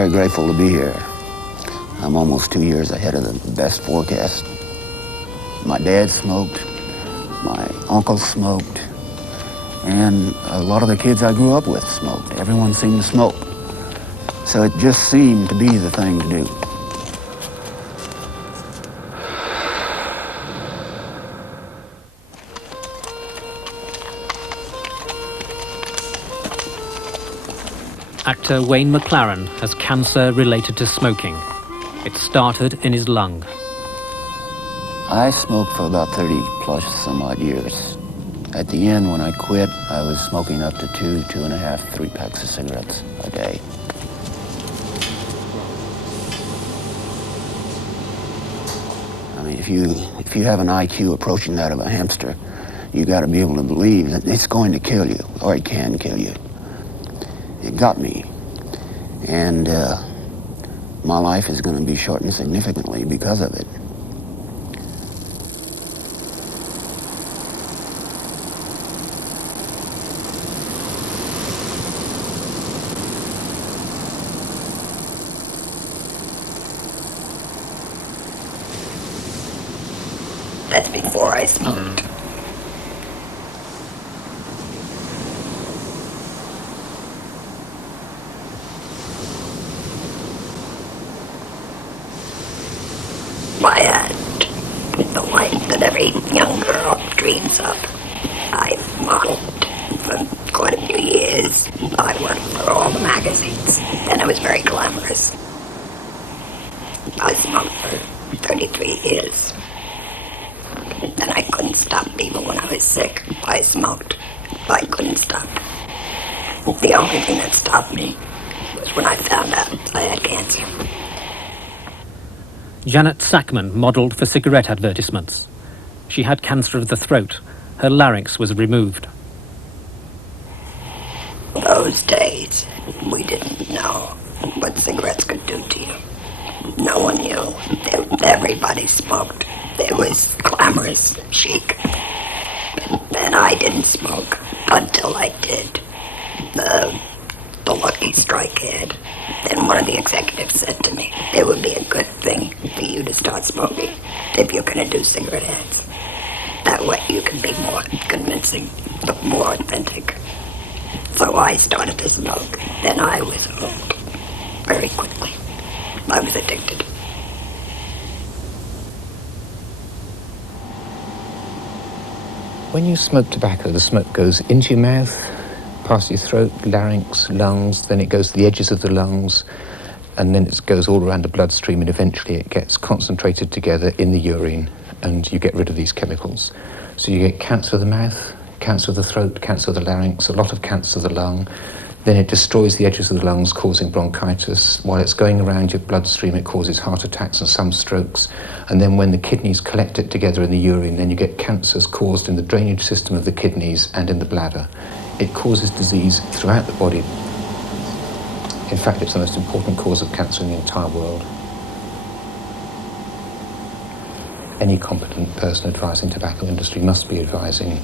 very grateful to be here. I'm almost 2 years ahead of the best forecast. My dad smoked, my uncle smoked, and a lot of the kids I grew up with smoked. Everyone seemed to smoke. So it just seemed to be the thing to do. Actor Wayne McLaren has cancer related to smoking. It started in his lung. I smoked for about 30 plus some odd years. At the end, when I quit, I was smoking up to 2.5, 3 packs of cigarettes a day. I mean, if you have an IQ approaching that of a hamster, you got to be able to believe that it's going to kill you, or it can kill you. It got me, and my life is going to be shortened significantly because of it. That's before I smoked. I had the life that every young girl dreams of. I modeled for quite a few years. I worked for all the magazines, and it was very glamorous. I smoked for 33 years. And I couldn't stop even when I was sick. I smoked. I couldn't stop. The only thing that stopped me was when I found out I had cancer. Janet Sackman modelled for cigarette advertisements. She had cancer of the throat. Her larynx was removed. Those days, we didn't know what cigarettes could do to you. No one knew. Everybody smoked. It was glamorous, chic. And I didn't smoke until I did the Lucky Strike ad. Then one of the executives said to me, it would be a good thing for you to start smoking if you're going to do cigarette ads. That way you can be more convincing, more authentic. So I started to smoke. Then I was hooked very quickly. I was addicted. When you smoke tobacco, the smoke goes into your mouth, past your throat, larynx, lungs, then it goes to the edges of the lungs, and then it goes all around the bloodstream, and eventually it gets concentrated together in the urine, and you get rid of these chemicals. So you get cancer of the mouth, cancer of the throat, cancer of the larynx, a lot of cancer of the lung. Then it destroys the edges of the lungs, causing bronchitis. While it's going around your bloodstream, it causes heart attacks and some strokes. And then when the kidneys collect it together in the urine, then you get cancers caused in the drainage system of the kidneys and in the bladder. It causes disease throughout the body. In fact, it's the most important cause of cancer in the entire world. Any competent person advising the tobacco industry must be advising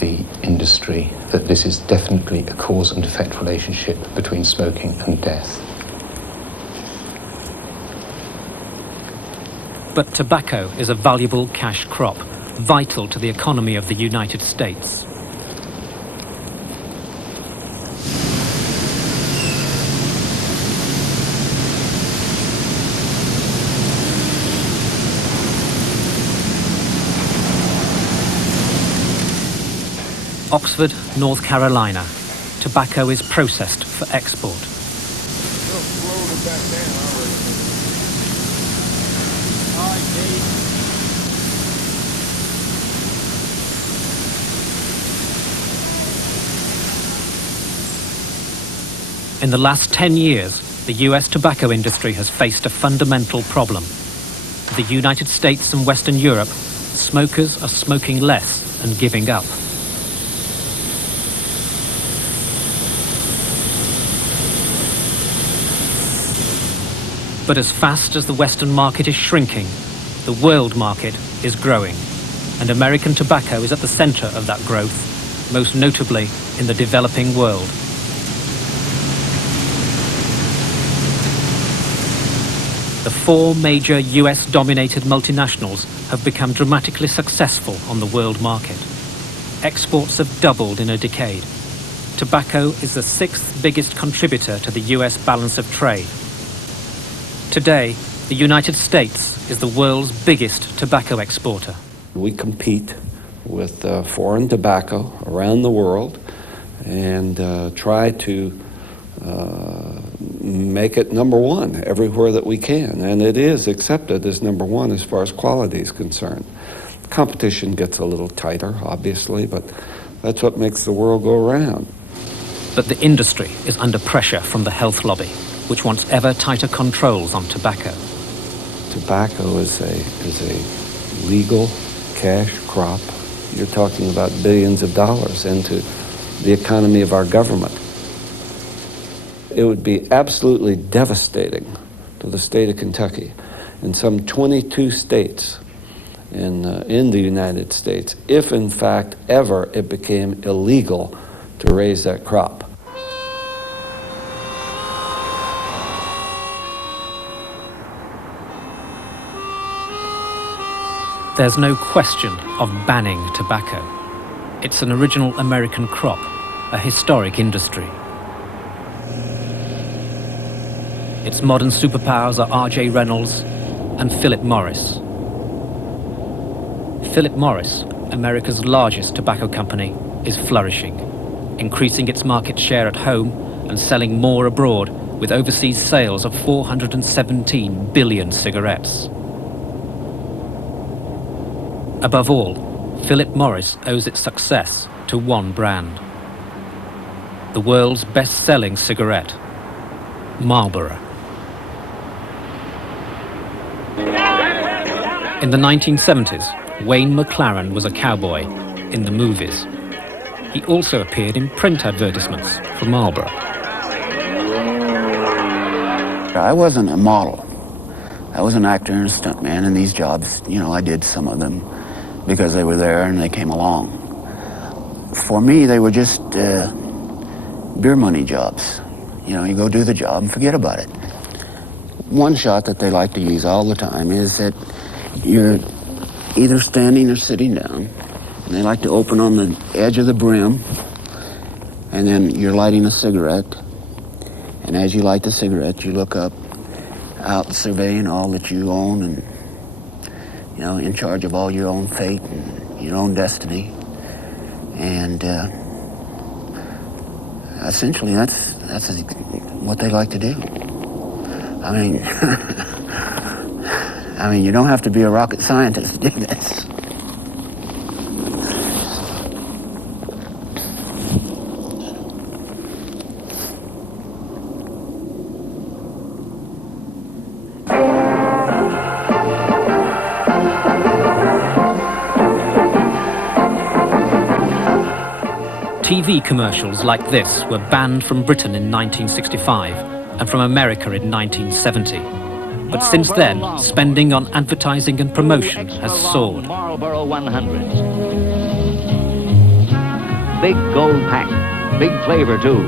the industry that this is definitely a cause and effect relationship between smoking and death. But tobacco is a valuable cash crop, vital to the economy of the United States. Oxford, North Carolina. Tobacco is processed for export. In the last 10 years, the US tobacco industry has faced a fundamental problem. In the United States and Western Europe, smokers are smoking less and giving up. But as fast as the Western market is shrinking, the world market is growing, and American tobacco is at the center of that growth, most notably in the developing world. 4 major US-dominated multinationals have become dramatically successful on the world market. Exports have doubled in a decade. Tobacco is the 6th biggest contributor to the US balance of trade. Today, the United States is the world's biggest tobacco exporter. We compete with foreign tobacco around the world and try to make it number one everywhere that we can. And it is accepted as number one as far as quality is concerned. Competition gets a little tighter, obviously, but that's what makes the world go around. But the industry is under pressure from the health lobby, which wants ever tighter controls on tobacco. Tobacco is a legal cash crop. You're talking about billions of dollars into the economy of our government. It would be absolutely devastating to the state of Kentucky and some 22 states in the United States if, in fact, ever it became illegal to raise that crop. There's no question of banning tobacco. It's an original American crop, a historic industry. Its modern superpowers are R.J. Reynolds and Philip Morris. Philip Morris, America's largest tobacco company, is flourishing, increasing its market share at home and selling more abroad, with overseas sales of 417 billion cigarettes. Above all, Philip Morris owes its success to one brand: the world's best-selling cigarette, Marlboro. In the 1970s, Wayne McLaren was a cowboy in the movies. He also appeared in print advertisements for Marlboro. I wasn't a model. I was an actor and a stuntman in these jobs. You know, I did some of them because they were there and they came along. For me, they were just beer money jobs. You know, you go do the job and forget about it. One shot that they like to use all the time is that you're either standing or sitting down, and they like to open on the edge of the brim, and then you're lighting a cigarette, and as you light the cigarette, you look up, out surveying all that you own and, you know, in charge of all your own fate and your own destiny. And essentially that's what they like to do. I mean, you don't have to be a rocket scientist to do this. TV commercials like this were banned from Britain in 1965 and from America in 1970. But since then, spending on advertising and promotion has soared. Marlboro 100s. Big gold pack, big flavor too.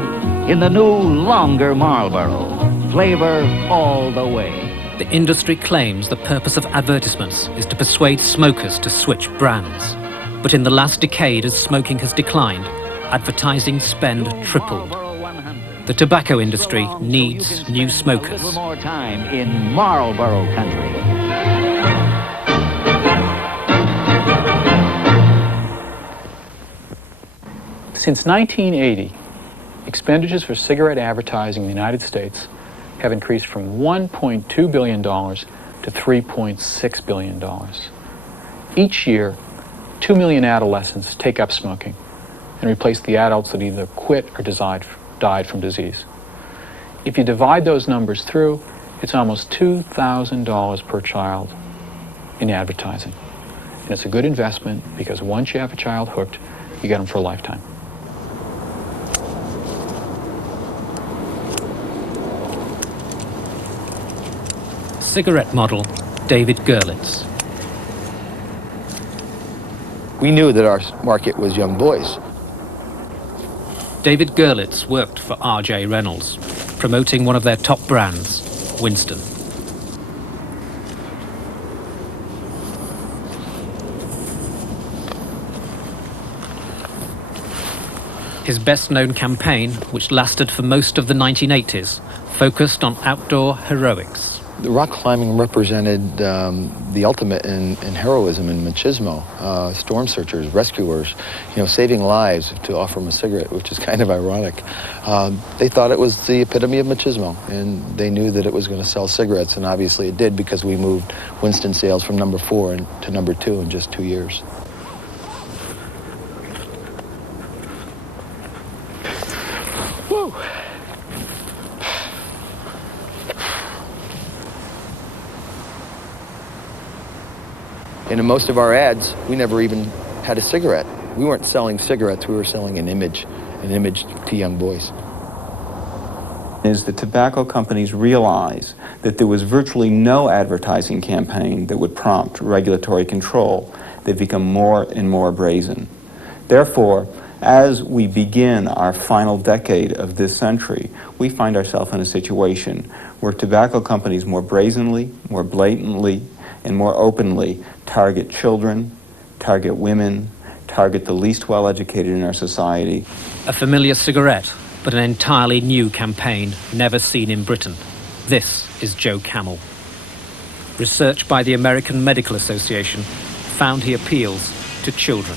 In the new, longer Marlboro. Flavor all the way. The industry claims the purpose of advertisements is to persuade smokers to switch brands. But in the last decade, as smoking has declined, advertising spend tripled. The tobacco industry needs new smokers. A little more time in Marlboro country. Since 1980, expenditures for cigarette advertising in the United States have increased from $1.2 billion to $3.6 billion. Each year, 2 million adolescents take up smoking and replace the adults that either quit or died from disease. If you divide those numbers through, it's almost $2,000 per child in advertising. And it's a good investment because once you have a child hooked, you get them for a lifetime. Cigarette model David Gerlitz. We knew that our market was young boys. David Gerlitz worked for R.J. Reynolds, promoting one of their top brands, Winston. His best-known campaign, which lasted for most of the 1980s, focused on outdoor heroics. The rock climbing represented the ultimate in heroism and machismo. Storm searchers, rescuers, saving lives to offer them a cigarette, which is kind of ironic. They thought it was the epitome of machismo, and they knew that it was going to sell cigarettes, and obviously it did, because we moved Winston sales from number 4 to number 2 in just 2 years. Woo! And in most of our ads, we never even had a cigarette. We weren't selling cigarettes, we were selling an image to young boys. Is that tobacco companies realize that there was virtually no advertising campaign that would prompt regulatory control. They've become more and more brazen. Therefore, as we begin our final decade of this century, we find ourselves in a situation where tobacco companies more brazenly, more blatantly, and more openly target children, target women, target the least well-educated in our society. A familiar cigarette, but an entirely new campaign never seen in Britain. This is Joe Camel. Research by the American Medical Association found he appeals to children.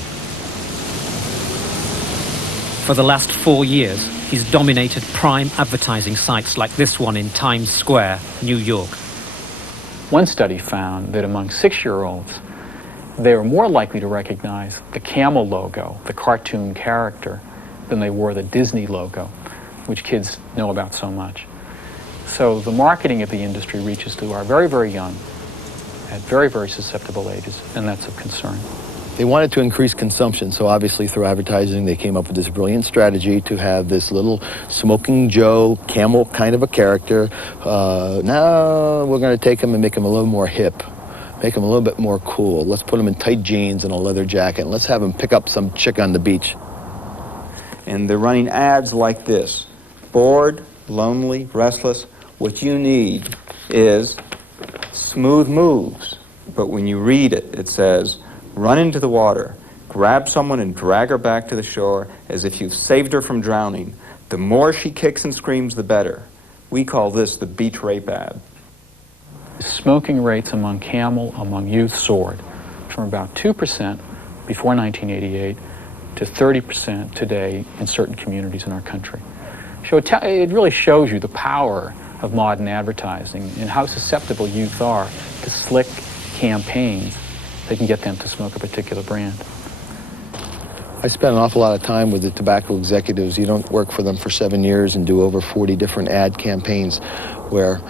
For the last 4 years, he's dominated prime advertising sites like this one in Times Square, New York. One study found that among 6-year-olds, they were more likely to recognize the camel logo, the cartoon character, than they were the Disney logo, which kids know about so much. So the marketing of the industry reaches to our very, very young, at very, very susceptible ages, and that's of concern. They wanted to increase consumption, so obviously through advertising they came up with this brilliant strategy to have this little Smoking Joe camel kind of a character. Now we're going to take him and make him a little more hip, make him a little bit more cool. Let's put him in tight jeans and a leather jacket, and let's have him pick up some chick on the beach. And they're running ads like this: bored, lonely, restless. What you need is smooth moves. But when you read it, it says, run into the water, grab someone and drag her back to the shore as if you've saved her from drowning. The more she kicks and screams, the better. We call this the beach rape ad. Smoking rates among youth soared from about 2% before 1988 to 30% today in certain communities in our country. So it really shows you the power of modern advertising and how susceptible youth are to slick campaigns that can get them to smoke a particular brand. I spent an awful lot of time with the tobacco executives. You don't work for them for 7 years and do over 40 different ad campaigns where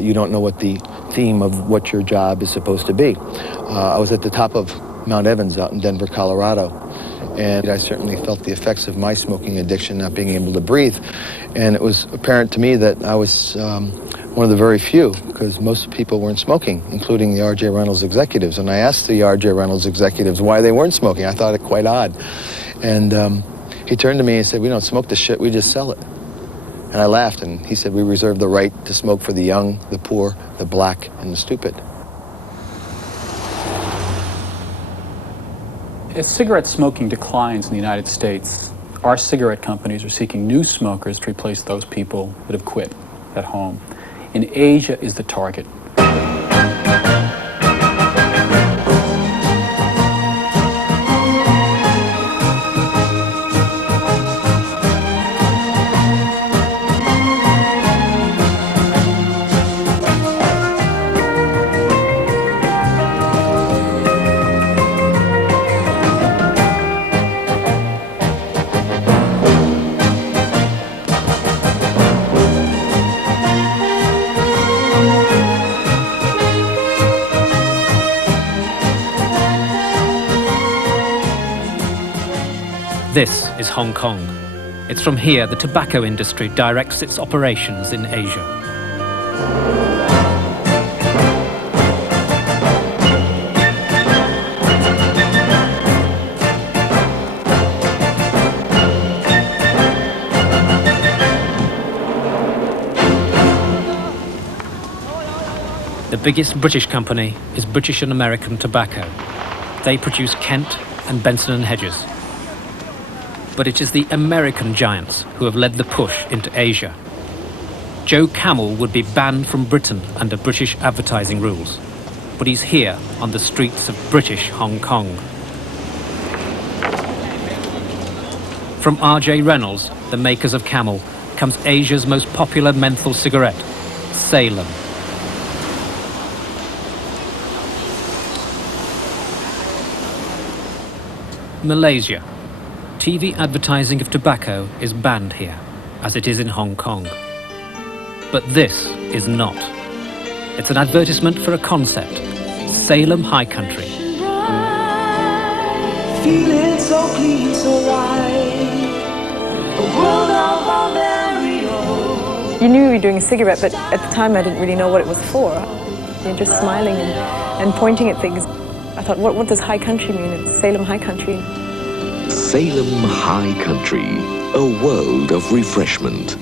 you don't know what the theme of what your job is supposed to be. I was at the top of Mount Evans out in Denver, Colorado, and I certainly felt the effects of my smoking addiction, not being able to breathe. And it was apparent to me that I was one of the very few, because most people weren't smoking, including the R.J. Reynolds executives. And I asked the R.J. Reynolds executives why they weren't smoking. I thought it quite odd. And he turned to me and said, "We don't smoke this shit, we just sell it." And I laughed, and he said, "We reserve the right to smoke for the young, the poor, the black, and the stupid." As cigarette smoking declines in the United States, our cigarette companies are seeking new smokers to replace those people that have quit at home. And Asia is the target. This is Hong Kong. It's from here the tobacco industry directs its operations in Asia. The biggest British company is British and American Tobacco. They produce Kent and Benson & Hedges. But it is the American giants who have led the push into Asia. Joe Camel would be banned from Britain under British advertising rules, but he's here on the streets of British Hong Kong. From R.J. Reynolds, the makers of Camel, comes Asia's most popular menthol cigarette, Salem. Malaysia. TV advertising of tobacco is banned here, as it is in Hong Kong. But this is not. It's an advertisement for a concept, Salem High Country. Feeling so clean, so right. A world of our very own. You knew you were doing a cigarette, but at the time I didn't really know what it was for. You're just smiling and pointing at things. I thought, what does high country mean? It's Salem High Country. Salem High Country, a world of refreshment.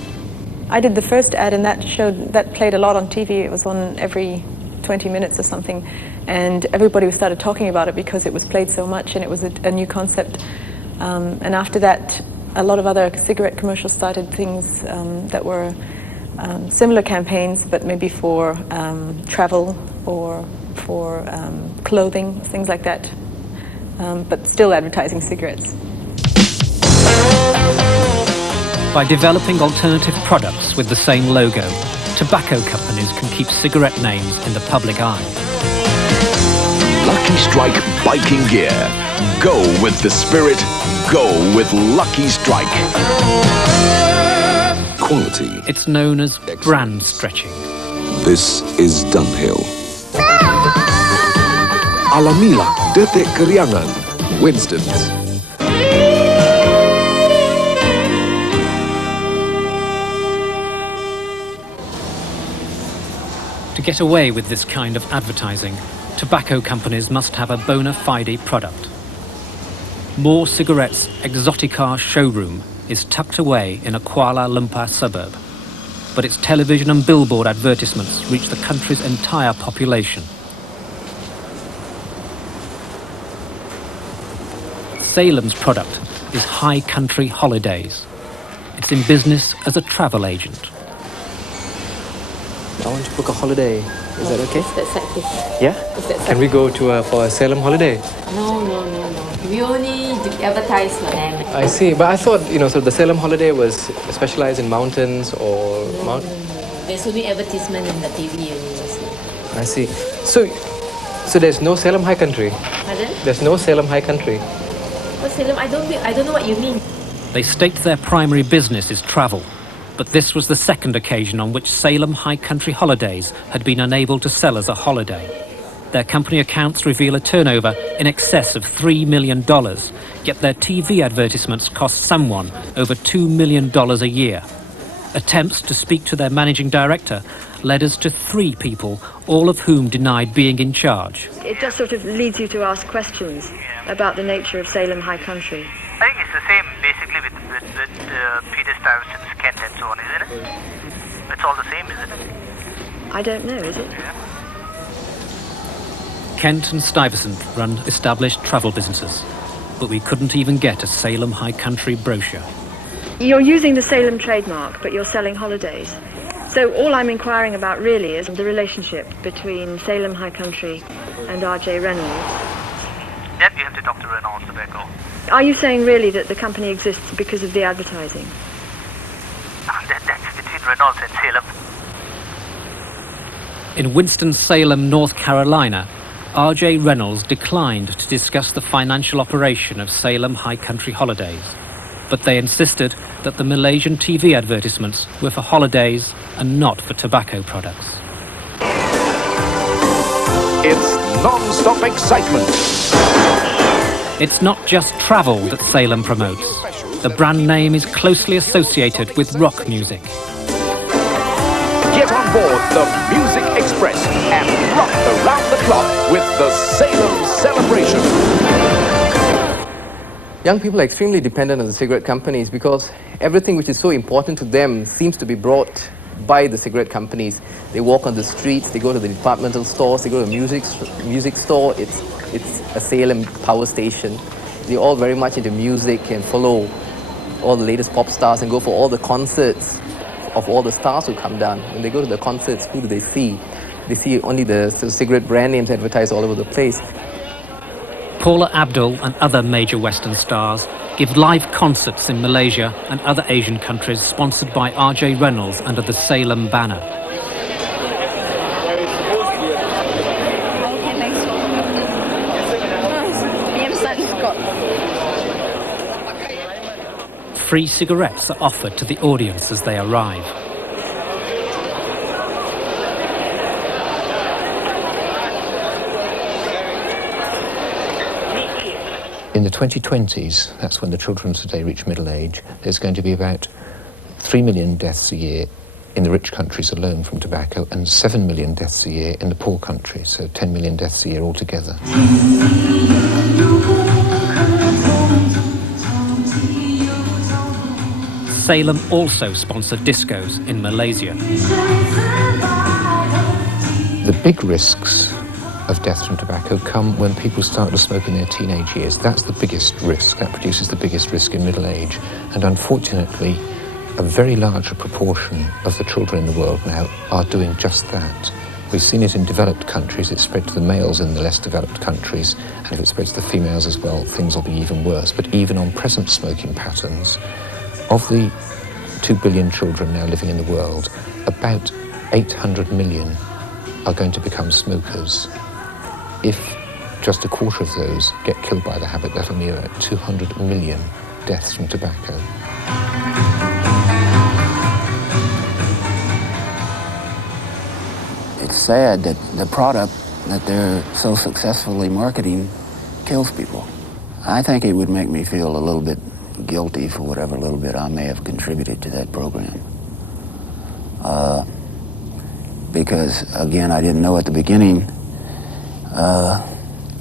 I did the first ad, and that played a lot on TV. It was on every 20 minutes or something, and everybody started talking about it because it was played so much, and it was a new concept. And after that, a lot of other cigarette commercials started, things that were similar campaigns, but maybe for travel or for clothing, things like that, but still advertising cigarettes. By developing alternative products with the same logo, tobacco companies can keep cigarette names in the public eye. Lucky Strike biking gear. Go with the spirit. Go with Lucky Strike. Quality. It's known as brand stretching. This is Dunhill. Alhamdulillah, detik keriangan. Winston's. To get away with this kind of advertising, tobacco companies must have a bona fide product. More Cigarettes' Exoticar showroom is tucked away in a Kuala Lumpur suburb, but its television and billboard advertisements reach the country's entire population. Salem's product is High Country Holidays. It's in business as a travel agent. I want to book a holiday. Is that okay? That's active. Yeah? Can we go to for a Salem holiday? No. We only advertise for them. I see, but I thought, so the Salem holiday was specialized in mountains or... There's only advertisement in the TV only. I see. So there's no Salem High Country? Pardon? There's no Salem High Country? What Salem? I don't know what you mean. They state their primary business is travel, but this was the second occasion on which Salem High Country Holidays had been unable to sell as a holiday. Their company accounts reveal a turnover in excess of $3 million, yet their TV advertisements cost someone over $2 million a year. Attempts to speak to their managing director led us to 3 people, all of whom denied being in charge. It just sort of leads you to ask questions about the nature of Salem High Country. I think it's the same basically with Peter Stuyvesant's Kent and so on, isn't it? It's all the same, isn't it? I don't know, is it? Yeah. Kent and Stuyvesant run established travel businesses, but we couldn't even get a Salem High Country brochure. You're using the Salem trademark, but you're selling holidays. So all I'm inquiring about really is the relationship between Salem High Country and R.J. Reynolds. Then you have to talk to Reynolds Tobacco. Are you saying really that the company exists because of the advertising? That's between Reynolds and Salem. In Winston-Salem, North Carolina, R.J. Reynolds declined to discuss the financial operation of Salem High Country Holidays, but they insisted that the Malaysian TV advertisements were for holidays and not for tobacco products. It's non-stop excitement. It's not just travel that Salem promotes. The brand name is closely associated with rock music. Get on board the Music Express and rock around the clock with the Salem Celebration. Young people are extremely dependent on the cigarette companies because everything which is so important to them seems to be brought by the cigarette companies. They walk on the streets, they go to the departmental stores, they go to the music store. It's a Salem power station. They're all very much into music and follow all the latest pop stars and go for all the concerts of all the stars who come down. When they go to the concerts, who do they see? They see only the cigarette brand names advertised all over the place. Paula Abdul and other major Western stars give live concerts in Malaysia and other Asian countries sponsored by R.J. Reynolds under the Salem banner. Free cigarettes are offered to the audience as they arrive. In the 2020s, that's when the children today reach middle age, there's going to be about 3 million deaths a year in the rich countries alone from tobacco and 7 million deaths a year in the poor countries, so 10 million deaths a year altogether. Salem also sponsored discos in Malaysia. The big risks of death from tobacco come when people start to smoke in their teenage years. That's the biggest risk. That produces the biggest risk in middle age. And unfortunately, a very large proportion of the children in the world now are doing just that. We've seen it in developed countries. It's spread to the males in the less developed countries. And if it spreads to the females as well, things will be even worse. But even on present smoking patterns, of the 2 billion children now living in the world, about 800 million are going to become smokers. If just a quarter of those get killed by the habit, that'll mean about 200 million deaths from tobacco. It's sad that the product that they're so successfully marketing kills people. I think it would make me feel a little bit guilty for whatever little bit I may have contributed to that program. Because, again, I didn't know at the beginning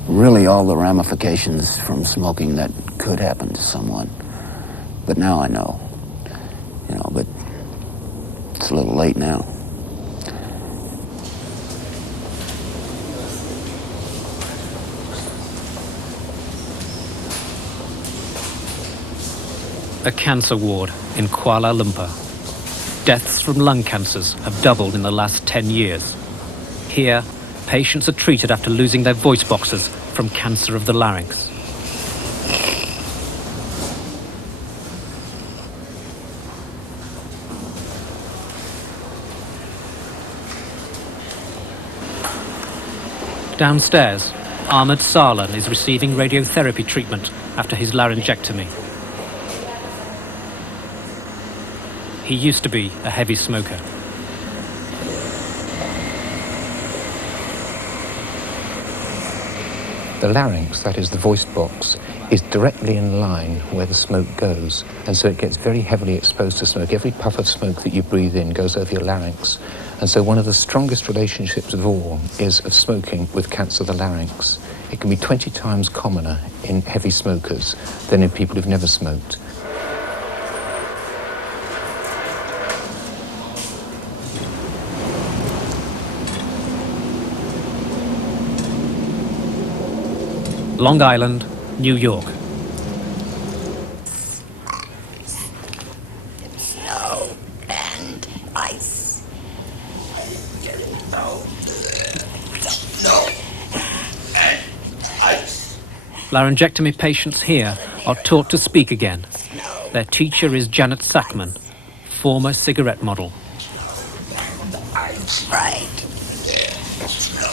really all the ramifications from smoking that could happen to someone. But now I know, but it's a little late now. A cancer ward in Kuala Lumpur. Deaths from lung cancers have doubled in the last 10 years. Here, patients are treated after losing their voice boxes from cancer of the larynx. Downstairs, Ahmed Saleh is receiving radiotherapy treatment after his laryngectomy. He used to be a heavy smoker. The larynx, that is the voice box, is directly in line where the smoke goes, and so it gets very heavily exposed to smoke. Every puff of smoke that you breathe in goes over your larynx, and so one of the strongest relationships of all is of smoking with cancer of the larynx. It can be 20 times commoner in heavy smokers than in people who've never smoked. Long Island, New York. Snow and ice. Snow and ice. Laryngectomy patients here are taught to speak again. Their teacher is Janet Sackman, former cigarette model. Right. Snow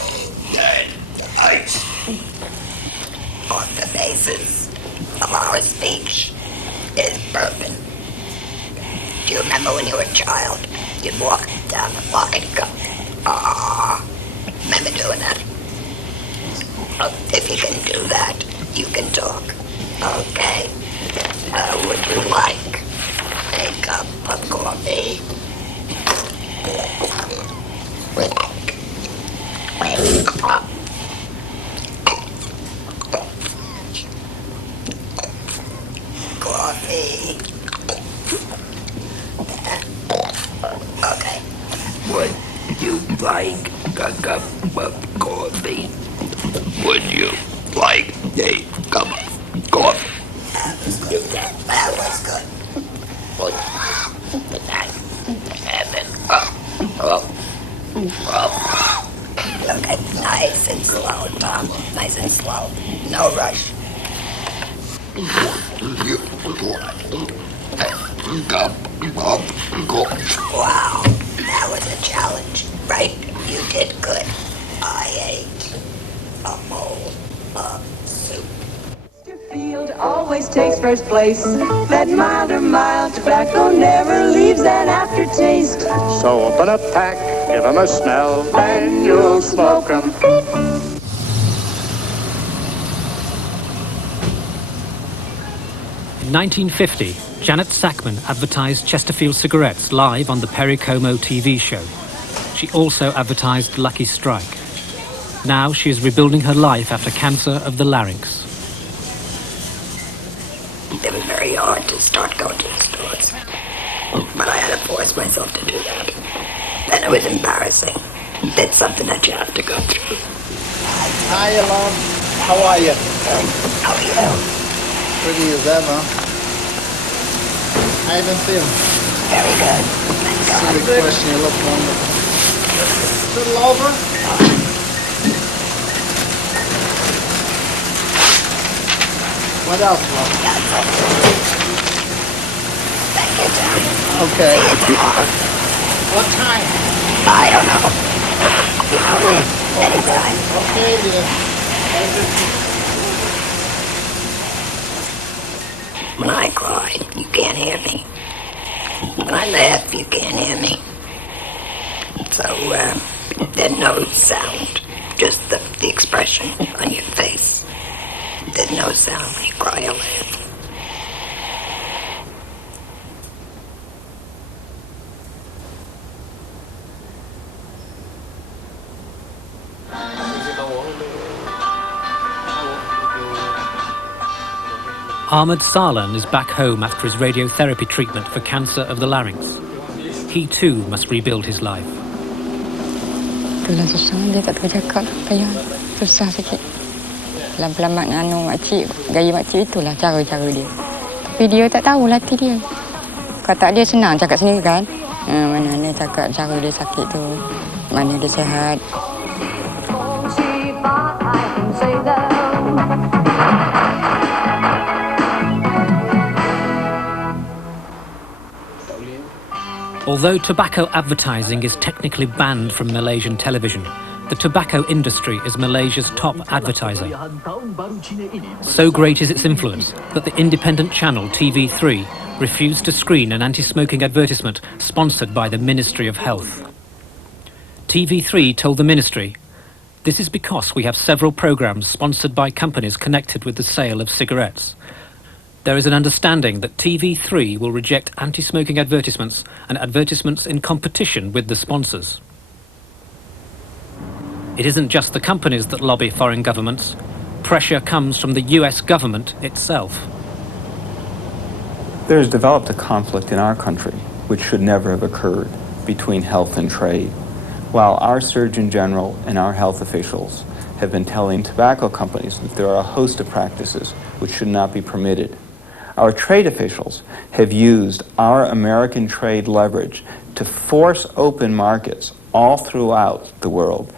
and ice. On the basis of our speech is broken. Do you remember when you were a child? You'd walk down the block and go, ah. Remember doing that? If you can do that, you can talk. Okay. Would you like a cup of coffee? Coffee. Okay. Would you like a cup of coffee? Would you like a cup of coffee? That was good. Okay, nice and slow, Tom. Nice and slow. No rush. Wow, that was a challenge, right? You did good. I ate a bowl of soup. Field always takes first place. That mild tobacco never leaves that aftertaste. So open a pack, give 'em a smell, then you'll smoke 'em. In 1950, Janet Sackman advertised Chesterfield cigarettes live on the Perry Como TV show. She also advertised Lucky Strike. Now she is rebuilding her life after cancer of the larynx. It was very hard to start going to the stores, but I had to force myself to do that. And it was embarrassing. It's something that you have to go through. Hi, Alon. How are you? How are you? Pretty as ever. I haven't been. Very good. Silly question, you look wonderful. A little over? What else, love? Thank you, Tom. Okay. See you tomorrow. What time? I don't know. Anytime. Okay, dear. When I cry, you can't hear me. When I laugh, you can't hear me. So, there's no sound, just the expression on your face. There's no sound when you cry or laugh. Ahmed Salan is back home after his radiotherapy treatment for cancer of the larynx. He too must rebuild his life. Itulah susah, dia tak tahu cakap, payah, susah sikit. Pelan-pelan makcik, gaya makcik itulah cara-cara dia. Tapi dia tak tahu latih dia. Kata dia senang cakap sendiri kan. Mana dia cakap cara dia sakit tu, mana dia sihat. Although tobacco advertising is technically banned from Malaysian television, the tobacco industry is Malaysia's top advertiser. So great is its influence that the independent channel TV3 refused to screen an anti-smoking advertisement sponsored by the Ministry of Health. TV3 told the ministry, "This is because we have several programs sponsored by companies connected with the sale of cigarettes. There is an understanding that TV3 will reject anti-smoking advertisements and advertisements in competition with the sponsors." It isn't just the companies that lobby foreign governments. Pressure comes from the US government itself. There has developed a conflict in our country, which should never have occurred, between health and trade. While our Surgeon General and our health officials have been telling tobacco companies that there are a host of practices which should not be permitted, our trade officials have used our American trade leverage to force open markets all throughout the world.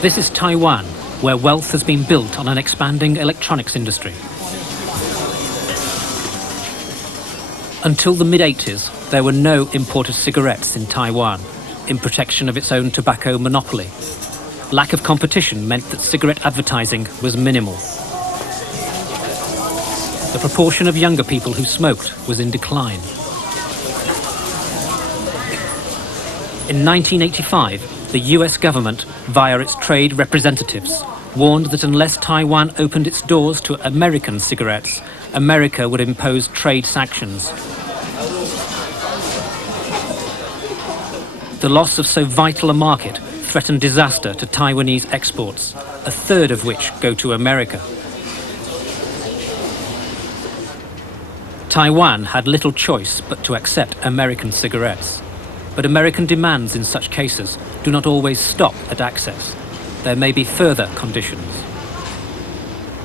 This is Taiwan, where wealth has been built on an expanding electronics industry. Until the mid-80s, there were no imported cigarettes in Taiwan, in protection of its own tobacco monopoly. Lack of competition meant that cigarette advertising was minimal. The proportion of younger people who smoked was in decline. In 1985, the US government, via its trade representatives, warned that unless Taiwan opened its doors to American cigarettes, America would impose trade sanctions. The loss of so vital a market threatened disaster to Taiwanese exports, a third of which go to America. Taiwan had little choice but to accept American cigarettes. But American demands in such cases do not always stop at access. There may be further conditions.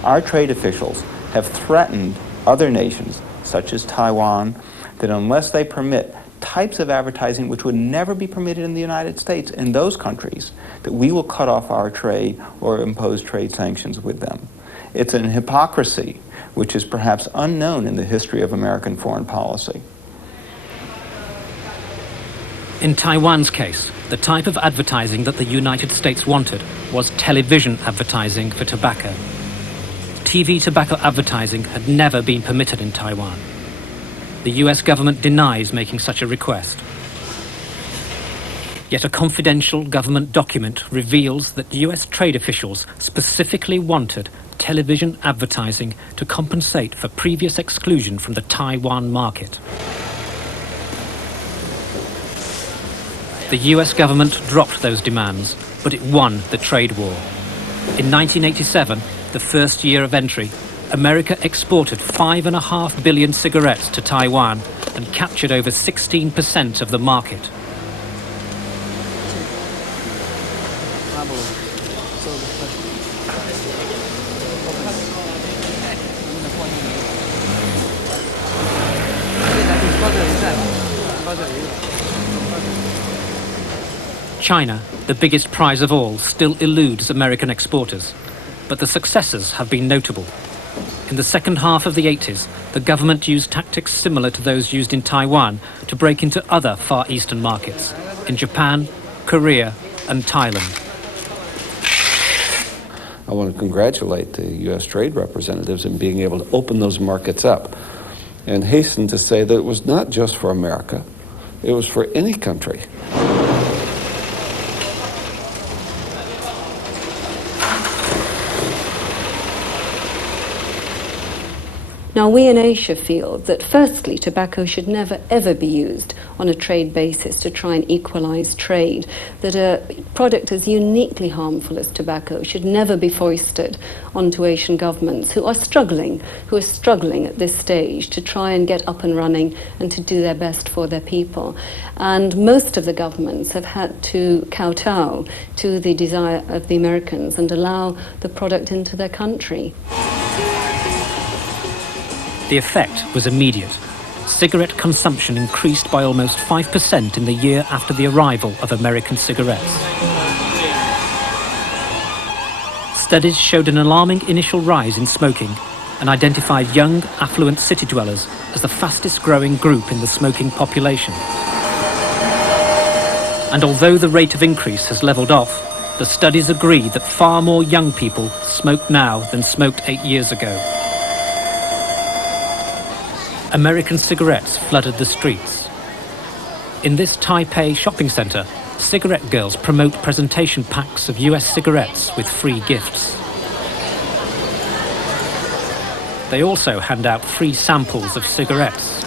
Our trade officials have threatened other nations, such as Taiwan, that unless they permit types of advertising which would never be permitted in the United States in those countries, that we will cut off our trade or impose trade sanctions with them. It's an hypocrisy which is perhaps unknown in the history of American foreign policy. In Taiwan's case, the type of advertising that the United States wanted was television advertising for tobacco. TV tobacco advertising had never been permitted in Taiwan. The US government denies making such a request. Yet a confidential government document reveals that US trade officials specifically wanted television advertising to compensate for previous exclusion from the Taiwan market. The US government dropped those demands, but it won the trade war. In 1987, the first year of entry, America exported 5.5 billion cigarettes to Taiwan and captured over 16% of the market. China, the biggest prize of all, still eludes American exporters, but the successes have been notable. In the second half of the 80s, the government used tactics similar to those used in Taiwan to break into other Far Eastern markets, in Japan, Korea, and Thailand. I want to congratulate the U.S. trade representatives in being able to open those markets up and hasten to say that it was not just for America, it was for any country. Now, we in Asia feel that, firstly, tobacco should never, ever be used on a trade basis to try and equalize trade, that a product as uniquely harmful as tobacco should never be foisted onto Asian governments who are struggling at this stage to try and get up and running and to do their best for their people. And most of the governments have had to kowtow to the desire of the Americans and allow the product into their country. The effect was immediate. Cigarette consumption increased by almost 5% in the year after the arrival of American cigarettes. Studies showed an alarming initial rise in smoking and identified young, affluent city dwellers as the fastest growing group in the smoking population. And although the rate of increase has leveled off, the studies agree that far more young people smoke now than smoked 8 years ago. American cigarettes flooded the streets. In this Taipei shopping centre, cigarette girls promote presentation packs of US cigarettes with free gifts. They also hand out free samples of cigarettes.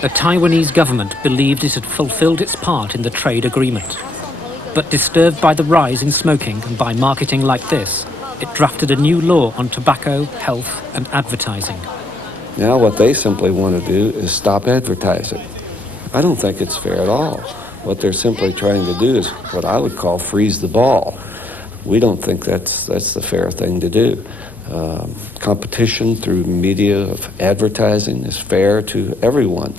The Taiwanese government believed it had fulfilled its part in the trade agreement. But disturbed by the rise in smoking and by marketing like this, it drafted a new law on tobacco, health and advertising. Now what they simply want to do is stop advertising. I don't think it's fair at all. What they're simply trying to do is what I would call freeze the ball. We don't think that's the fair thing to do. Competition through media of advertising is fair to everyone.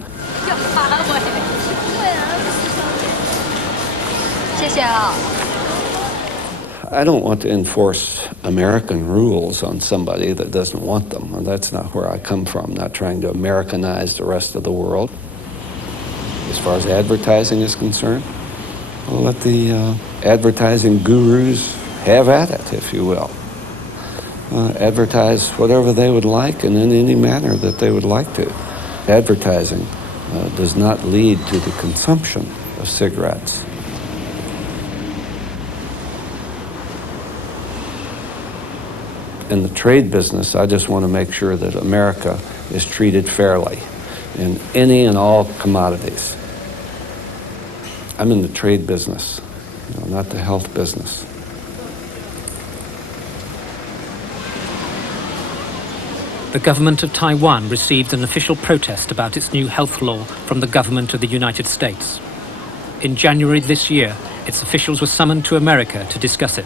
I don't want to enforce American rules on somebody that doesn't want them. And that's not where I come from, not trying to Americanize the rest of the world. As far as advertising is concerned, we'll let the advertising gurus have at it, if you will. Advertise whatever they would like and in any manner that they would like to. Advertising does not lead to the consumption of cigarettes. In the trade business, I just want to make sure that America is treated fairly in any and all commodities. I'm in the trade business, not the health business. The government of Taiwan received an official protest about its new health law from the government of the United States. In January this year, its officials were summoned to America to discuss it.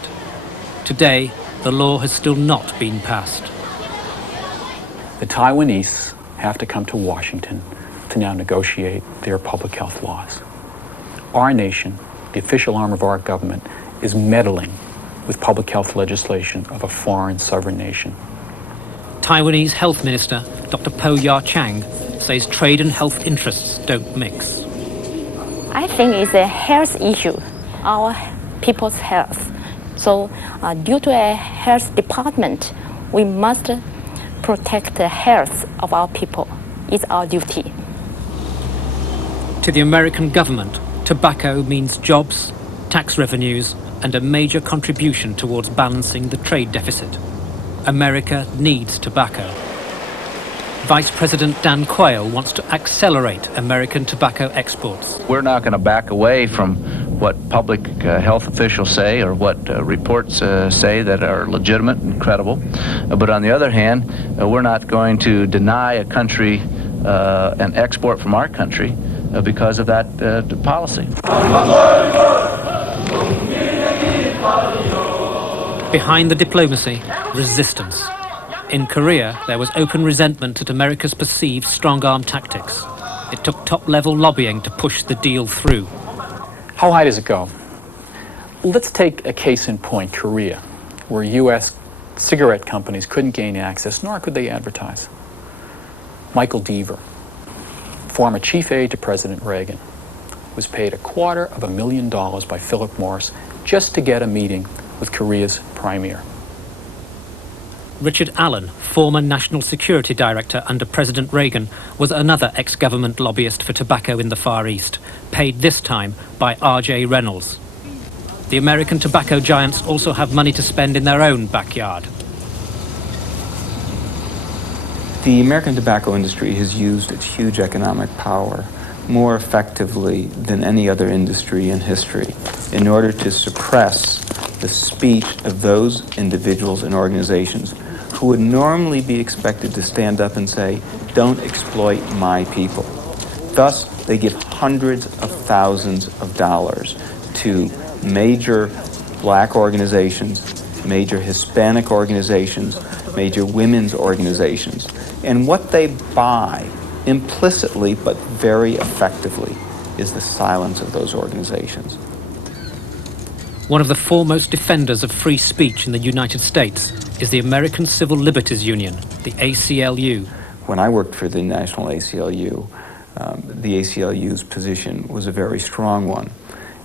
Today, the law has still not been passed. The Taiwanese have to come to Washington to now negotiate their public health laws. Our nation, the official arm of our government, is meddling with public health legislation of a foreign sovereign nation. Taiwanese Health Minister Dr. Po Ya-Chang says trade and health interests don't mix. I think it's a health issue, our people's health. So due to a health department, we must protect the health of our people. It's our duty. To the American government, tobacco means jobs, tax revenues, and a major contribution towards balancing the trade deficit. America needs tobacco. Vice President Dan Quayle wants to accelerate American tobacco exports. We're not going to back away from what public health officials say or what reports say that are legitimate and credible. But on the other hand, we're not going to deny a country an export from our country because of that policy. Behind the diplomacy, resistance. In Korea, there was open resentment at America's perceived strong-arm tactics. It took top-level lobbying to push the deal through. How high does it go? Let's take a case in point, Korea, where U.S. cigarette companies couldn't gain access, nor could they advertise. Michael Deaver, former chief aide to President Reagan, was paid $250,000 by Philip Morris just to get a meeting with Korea's premier. Richard Allen, former National Security Director under President Reagan, was another ex-government lobbyist for tobacco in the Far East, paid this time by R.J. Reynolds. The American tobacco giants also have money to spend in their own backyard. The American tobacco industry has used its huge economic power more effectively than any other industry in history in order to suppress the speech of those individuals and organizations who would normally be expected to stand up and say, "Don't exploit my people." Thus, they give hundreds of thousands of dollars to major black organizations, major Hispanic organizations, major women's organizations. And what they buy, implicitly but very effectively, is the silence of those organizations. One of the foremost defenders of free speech in the United States is the American Civil Liberties Union, the ACLU. When I worked for the National ACLU, the ACLU's position was a very strong one,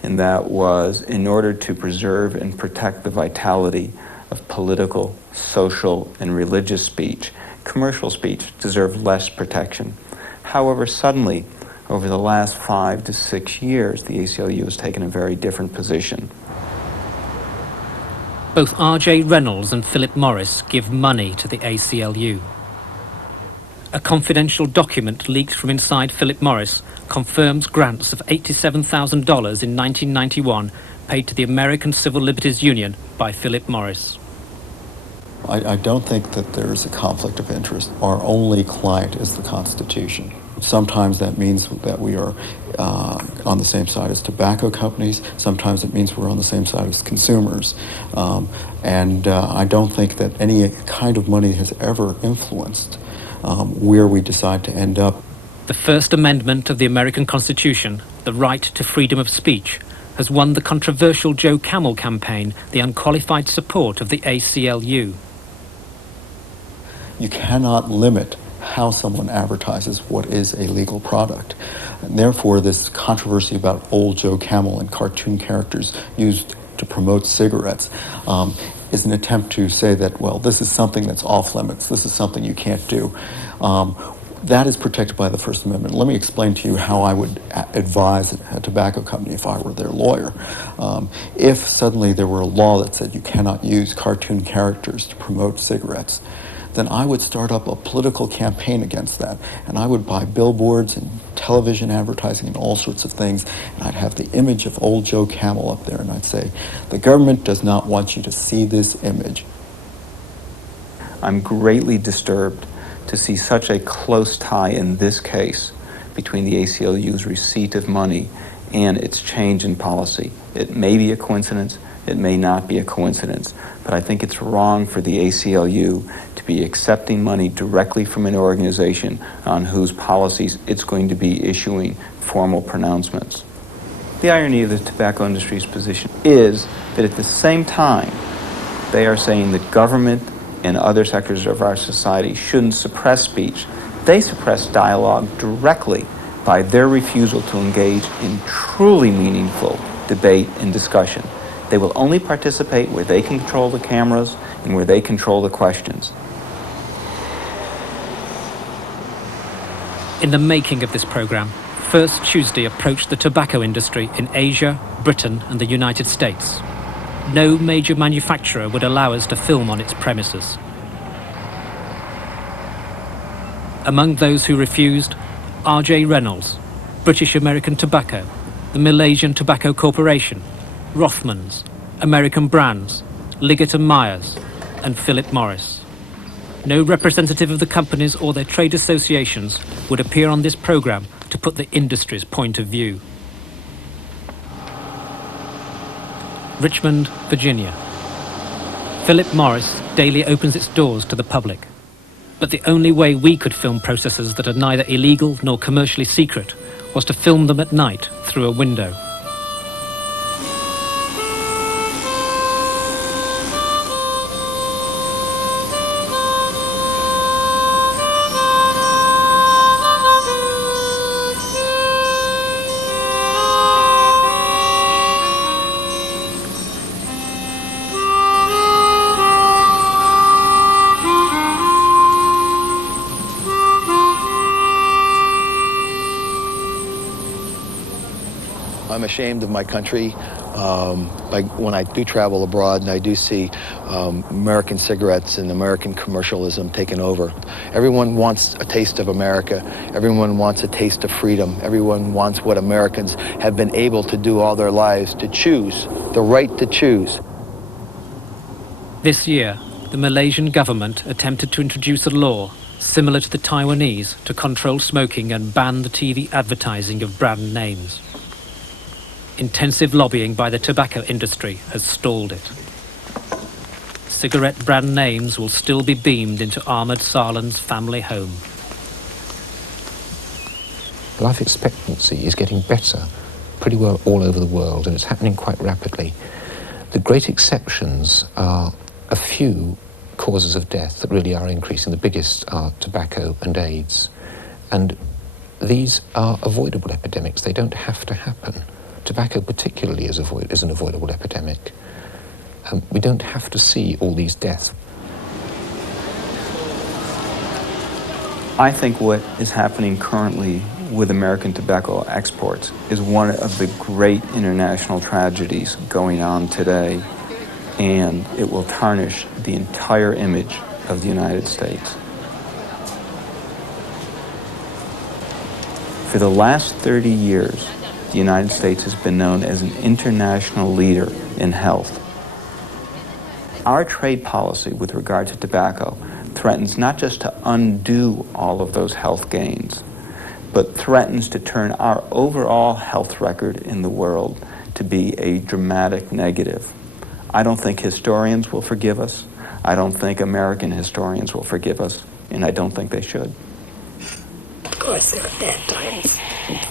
and that was in order to preserve and protect the vitality of political, social, and religious speech, commercial speech deserved less protection. However, suddenly, over the last 5 to 6 years, the ACLU has taken a very different position. Both R.J. Reynolds and Philip Morris give money to the ACLU. A confidential document leaked from inside Philip Morris confirms grants of $87,000 in 1991 paid to the American Civil Liberties Union by Philip Morris. I don't think that there's a conflict of interest. Our only client is the Constitution. Sometimes that means that we are on the same side as tobacco companies. Sometimes it means we're on the same side as consumers. I don't think that any kind of money has ever influenced where we decide to end up. The First Amendment of the American Constitution, the right to freedom of speech, has won the controversial Joe Camel campaign the unqualified support of the ACLU. You cannot limit how someone advertises what is a legal product. And therefore, this controversy about old Joe Camel and cartoon characters used to promote cigarettes is an attempt to say that, well, this is something that's off limits. This is something you can't do. That is protected by the First Amendment. Let me explain to you how I would advise a tobacco company if I were their lawyer. If suddenly there were a law that said you cannot use cartoon characters to promote cigarettes, then I would start up a political campaign against that. And I would buy billboards and television advertising and all sorts of things. And I'd have the image of old Joe Camel up there. And I'd say, the government does not want you to see this image. I'm greatly disturbed to see such a close tie in this case between the ACLU's receipt of money and its change in policy. It may be a coincidence, it may not be a coincidence, but I think it's wrong for the ACLU to be accepting money directly from an organization on whose policies it's going to be issuing formal pronouncements. The irony of the tobacco industry's position is that at the same time, they are saying that government and other sectors of our society shouldn't suppress speech. They suppress dialogue directly by their refusal to engage in truly meaningful debate and discussion. They will only participate where they can control the cameras and where they control the questions. In the making of this program, First Tuesday approached the tobacco industry in Asia, Britain and the United States. No major manufacturer would allow us to film on its premises. Among those who refused, R.J. Reynolds, British American Tobacco, the Malaysian Tobacco Corporation, Rothmans, American Brands, Liggett & Myers, and Philip Morris. No representative of the companies or their trade associations would appear on this program to put the industry's point of view. Richmond, Virginia. Philip Morris daily opens its doors to the public. But the only way we could film processes that are neither illegal nor commercially secret was to film them at night through a window. I'm ashamed of my country. Like when I do travel abroad and I do see American cigarettes and American commercialism taking over. Everyone wants a taste of America. Everyone wants a taste of freedom. Everyone wants what Americans have been able to do all their lives, to choose, the right to choose. This year, the Malaysian government attempted to introduce a law similar to the Taiwanese to control smoking and ban the TV advertising of brand names. Intensive lobbying by the tobacco industry has stalled it. Cigarette brand names will still be beamed into Ahmed Salan's family home. Life expectancy is getting better pretty well all over the world, and it's happening quite rapidly. The great exceptions are a few causes of death that really are increasing. The biggest are tobacco and AIDS. And these are avoidable epidemics. They don't have to happen. Tobacco particularly is an avoidable epidemic. We don't have to see all these deaths. I think what is happening currently with American tobacco exports is one of the great international tragedies going on today, and it will tarnish the entire image of the United States. For the last 30 years, the United States has been known as an international leader in health. Our trade policy with regard to tobacco threatens not just to undo all of those health gains, but threatens to turn our overall health record in the world to be a dramatic negative. I don't think historians will forgive us. I don't think American historians will forgive us, and I don't think they should. Of course, there are bad times.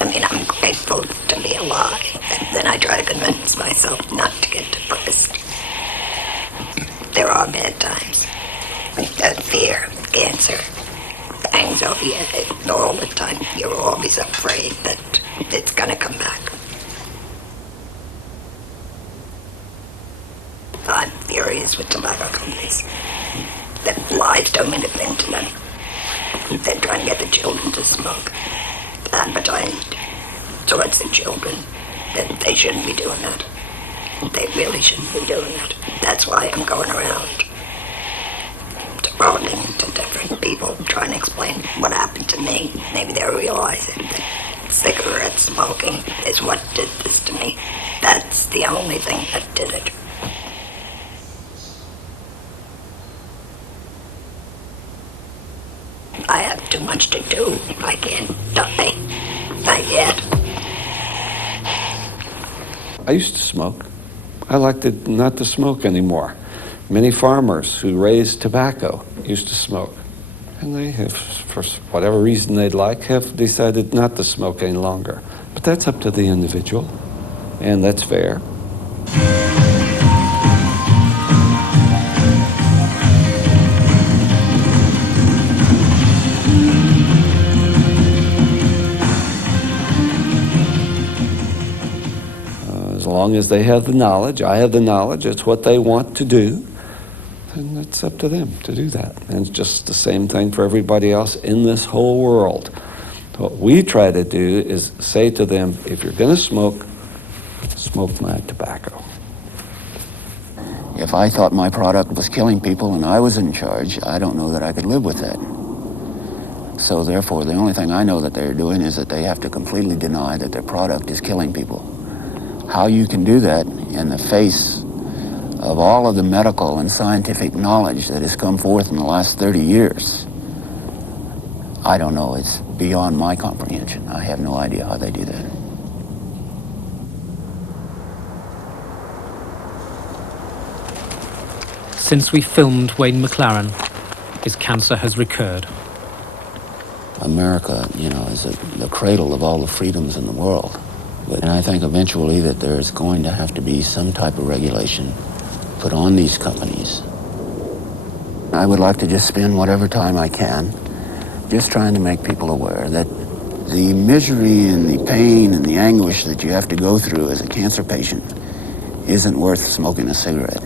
I mean, I'm grateful to be alive, and then I try to convince myself not to get depressed. There are bad times. Fear, cancer, anxiety, all the time. You're always afraid that it's going to come back. I'm furious with tobacco companies. Their lives don't mean a thing to them. They're trying to get the children to smoke. Advertised towards the children. Then they shouldn't be doing that. They really shouldn't be doing that. That's why I'm going around talking to different people trying to explain what happened to me. Maybe they're realizing that cigarette smoking is what did this to me. That's the only thing that did it. I have too much to do. I can't die. Not yet. I used to smoke. I elected not to smoke anymore. Many farmers who raised tobacco used to smoke. And they have, for whatever reason they'd like, have decided not to smoke any longer. But that's up to the individual, and that's fair. As long as they have the knowledge, I have the knowledge, it's what they want to do, and it's up to them to do that. And it's just the same thing for everybody else in this whole world. What we try to do is say to them, if you're going to smoke, smoke my tobacco. If I thought my product was killing people and I was in charge, I don't know that I could live with that. So therefore, the only thing I know that they're doing is that they have to completely deny that their product is killing people. How you can do that in the face of all of the medical and scientific knowledge that has come forth in the last 30 years, I don't know. It's beyond my comprehension. I have no idea how they do that. Since we filmed Wayne McLaren, his cancer has recurred. America, is the cradle of all the freedoms in the world. And I think eventually that there's going to have to be some type of regulation put on these companies. I would like to just spend whatever time I can just trying to make people aware that the misery and the pain and the anguish that you have to go through as a cancer patient isn't worth smoking a cigarette.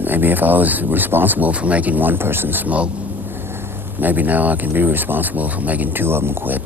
Maybe if I was responsible for making one person smoke, maybe now I can be responsible for making two of them quit.